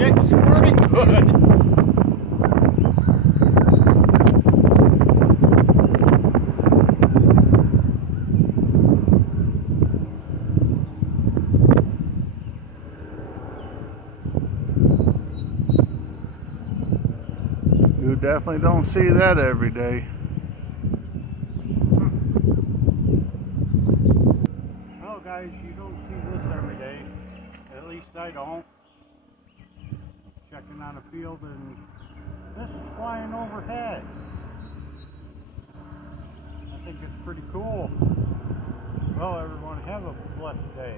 It's pretty good. You definitely don't see that every day. Well, guys, you don't see this every day. At least I don't. Checking on a field, and this is flying overhead. I think it's pretty cool. Well, everyone, have a blessed day.